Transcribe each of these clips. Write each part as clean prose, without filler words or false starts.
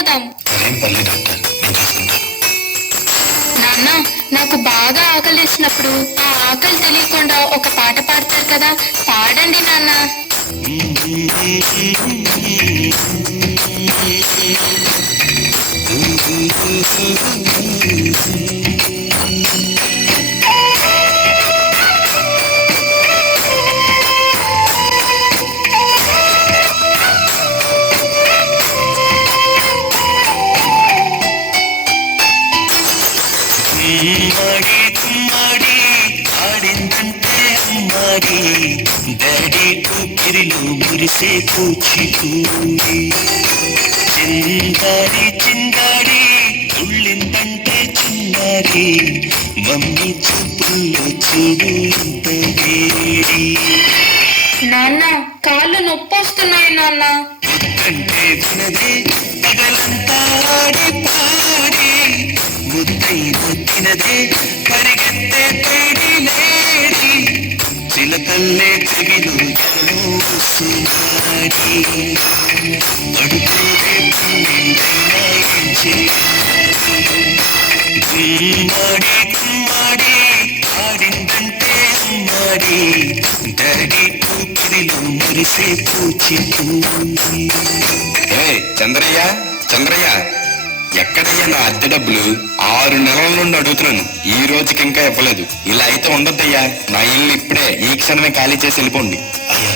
వెళ్ళిపోదాం. నాన్న, నాకు బాగా ఆకలిసినప్పుడు ఆ ఆకలి తెలియకుండా ఒక పాట పాడతారు కదా, పాడండి నాన్న. గుమ్మడి ఆడిందంటే అమ్మాడి డాడీ ఊపిరిలో మురిసే కూచిపూడి చిందాడి చిందాడి తుళ్ళిందంటే చిన్నారి మమ్మీ చూపుల్లో చూడు ఇంత వేడి. నాన్న, కాళ్ళు నొప్పి వస్తున్నాయి నాన్న. అంటే వినదే పగలంతా ఆడి పాడి ముద్దై ముద్దినదే పరిగెత్తే తేడి లేడి చిలకల్లే చెవిలో సునాడి పడుకోదే గుమ్మాడి గుమ్మాడి ఆడిందంటే అమ్మాడి డాడీ ఊపిరిలో మురిసే కూచిపూడి. చంద్రయ్య చంద్రయ్య, ఎక్కడయ్యా నా అద్దె డబ్బులు? 6 నెలల నుండి అడుగుతున్నాను, ఈ రోజుకి ఇంకా ఇవ్వలేదు. ఇలా అయితే ఉండొద్దయ్యా. నా ఇల్లు ఇప్పుడే ఈ క్షణమే ఖాళీ చేసి వెళ్ళిపోండి. అయ్యా,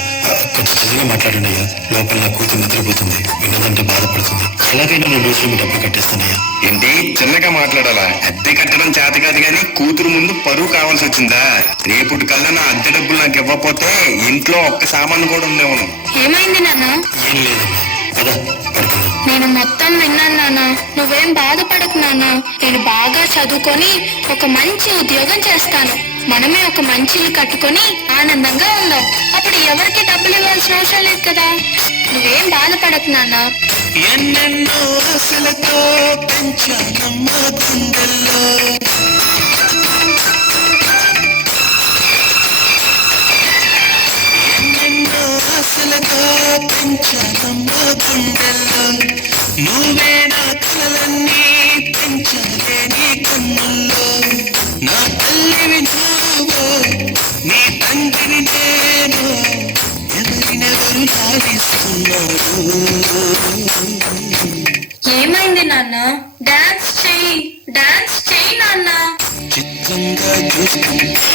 కొంచెం చదివి మాట్లాడండి అయ్యా. లోపల నా కూతురు నిద్రపోతుంది, విన్నదంటే బాధపడుతుంది. ఎలాగైనా 2 రోజులు మీ డబ్బులు కట్టేస్తానయ్యా. ఏంటి చిన్నగా మాట్లాడాలా? అద్దె కట్టడం చేత కాదు కానీ కూతురు ముందు పరువు కావాల్సి వచ్చిందా? రేపుటి కల్లా నా అద్దె డబ్బులు నాకు ఇవ్వకపోతే ఇంట్లో ఒక్క సామాను కూడా ఉండేవాను. ఏమైంది నాన్న? ఏం లేదమ్మా, కదా పడుకుందాం. నేను మొత్తం విన్నాను నాన్న, నువ్వేం బాధపడకు నాన్న. నేను బాగా చదువుకొని ఒక మంచి ఉద్యోగం చేస్తాను. మనమే ఒక మంచి ఇల్లు కట్టుకొని ఆనందంగా ఉందాం. అప్పుడు ఎవరికి డబ్బులు ఇవ్వాల్సిన అవసరం లేదు కదా. నువ్వేం బాధపడకు నాన్న. ఎన్నెన్నో ఆశలతో పెంచానమ్మ గుండెల్లో, ఎన్నెన్నో ఆశలతో పెంచానమ్మ గుండెల్లో, నువ్వే నా కలలన్నీ పెంచాలే నీ కన్నుల్లో. నా తల్లివి నువ్వు, నీ తండ్రిని నేను, ఎవరినెవరు లాలిస్తున్నారు. ఏమైంది నాన్న? డాన్స్ చెయ్యి, డాన్స్ చెయ్యి నాన్న. చిత్రంగా చూసుకుంటే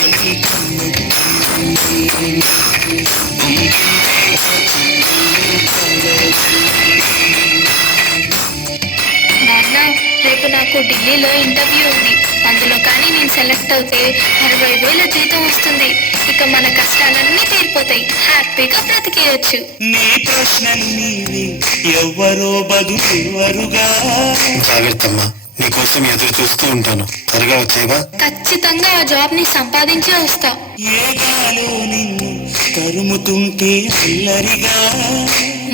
నాన్న, రేపు నాకు ఢిల్లీలో ఇంటర్వ్యూ ఉంది. అందులో కానీ నేను సెలెక్ట్ అవుతే 60,000 జీతం వస్తుంది. ఇక మన కష్టాలన్నీ తీరిపోతాయి, హ్యాపీగా బ్రతికేయచ్చు. నీ ప్రశ్నలు నీవి, ఎవ్వరో బదులెవరుగా. జాగ్రత్తమ్మా, నీకోసం ఎదురు చూస్తూ ఉంటాను. త్వరగా వచ్చేవా? ఖచ్చితంగా ఆ జాబ్ ని సంపాదించే వస్తా. ఏగాలో నిన్ను తరుముతుంటే అల్లరిగా,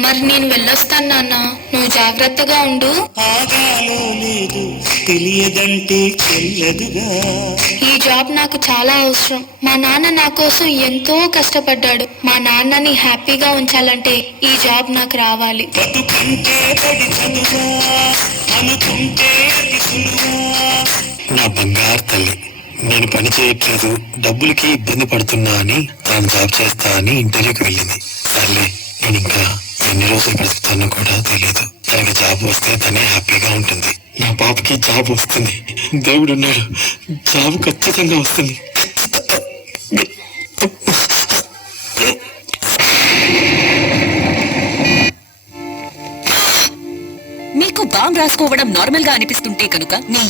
మరి నేను వెళ్ళొస్తాను నాన్న, నువ్వు జాగ్రత్తగా ఉండు. ఆగాలో లేదు తెలియదంటే చెల్లదుగా. ఈ జాబ్ నాకు చాలా అవసరం. మా నాన్న నా కోసం ఎంతో కష్టపడ్డాడు. మా నాన్నని హ్యాపీగా ఉంచాలంటే ఈ జాబ్ నాకు రావాలి. బతుకంటే పడి చదువా, అనుకుంటే అతి సులువా. నా బంగారు తల్లి, నేను పని చేయట్లేదు, డబ్బులకి ఇబ్బంది పడుతున్నా అని తాను జాబ్ చేస్తా అని ఇంటర్వ్యూకి వెళ్ళింది. సర్లే, నేను ఇంకా ఎన్ని రోజులు బ్రతుకుతానో కూడా తెలియదు. తనకి జాబ్ వస్తే తనే హ్యాపీగా ఉంటుంది. నా పాపకి జాబ్ వస్తుంది, దేవుడున్నాడు, జాబ్ ఖచ్చితంగా వస్తుంది. మీకు బాంబ్ రాసుకోవడం నార్మల్ గా అనిపిస్తుంటే కనుక మీ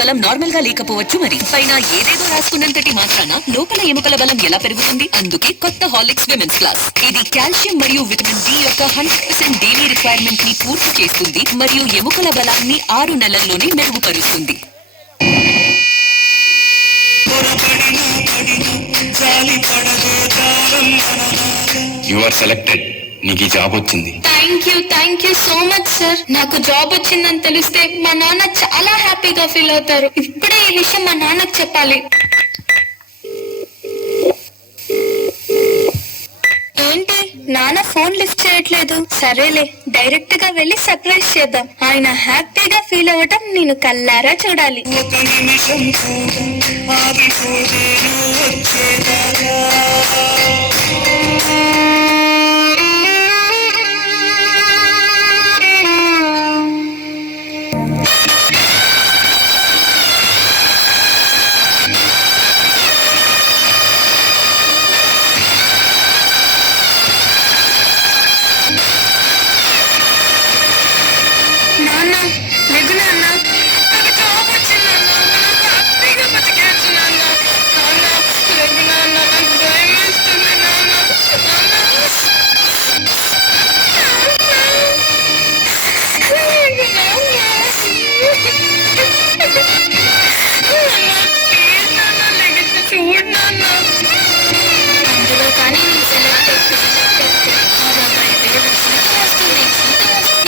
బలం నార్మల్ గా లేకపోవచ్చు. మరి పైన ఏదేదో రాసుకున్నంతటి మాత్రాన లోపల ఎముకల బలం ఎలా పెరుగుతుంది? అందుకే కొత్త హార్లిక్స్ విమెన్స్ క్లాస్. ఇది కాల్షియం మరియు విటమిన్ డి యొక్క 100% డైలీ రిక్వైర్మెంట్ ని పూర్తి చేస్తుంది మరియు ఎముకల బలాన్ని 6 నెలల్లోనే మెరుగుపరుస్తుంది. You are selected. నీకు ఈ జాబ్ వచ్చింది. Thank you so much sir. నాకు జాబ్ వచ్చిందని తెలిస్తే మా నాన్న చాలా హ్యాపీగా ఫీల్ అవుతారు. ఇప్పుడే ఈ విషయం మా నాన్నకు చెప్పాలి. ఏంటి నాన్న ఫోన్ లిఫ్ట్ చేయట్లేదు. సరేలే, డైరెక్ట్ గా వెళ్ళి సర్ప్రైజ్ చేద్దాం. ఆయన హ్యాపీగా ఫీల్ అవ్వటం నేను కల్లారా చూడాలి. ఒక నిమిషం కూడా ఆగిపోదేను వచ్చేదాకా. నాన్న లెగు నాన్న, నాకు జాబ్ వచ్చింది నాన్న, నాకు హ్యాపీగా బతికేయచ్చు నాన్న. నాన్న లెగు నాన్న, నాకు భయం వేస్తుంది నాన్న. నాన్న లెగు నాన్న. ప్లీజ్ నాన్న, లెగిసి చూడు నాన్న. అందులో కానీ సెలెక్ట్ వస్తుంది.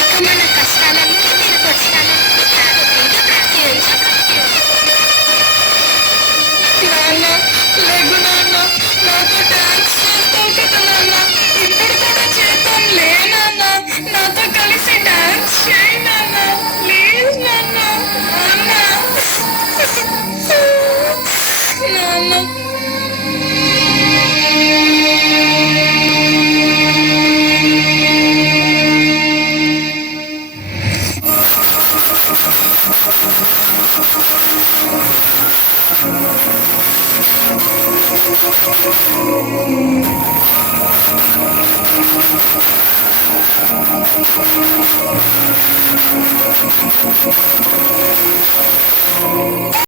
ఇక మన కష్టాలన్నీ తీరుకొస్తాను. నాన్న లెగు నాన్న, నాతో డాన్స్ చేస్తావు కదా నాన్న, ఇప్పుడు కూడా చేద్దాం లే నాన్న. నాతో కలిసి డాన్స్ చేయి నాన్న, ప్లీజ్ నాన్న. నాన్న నాన్న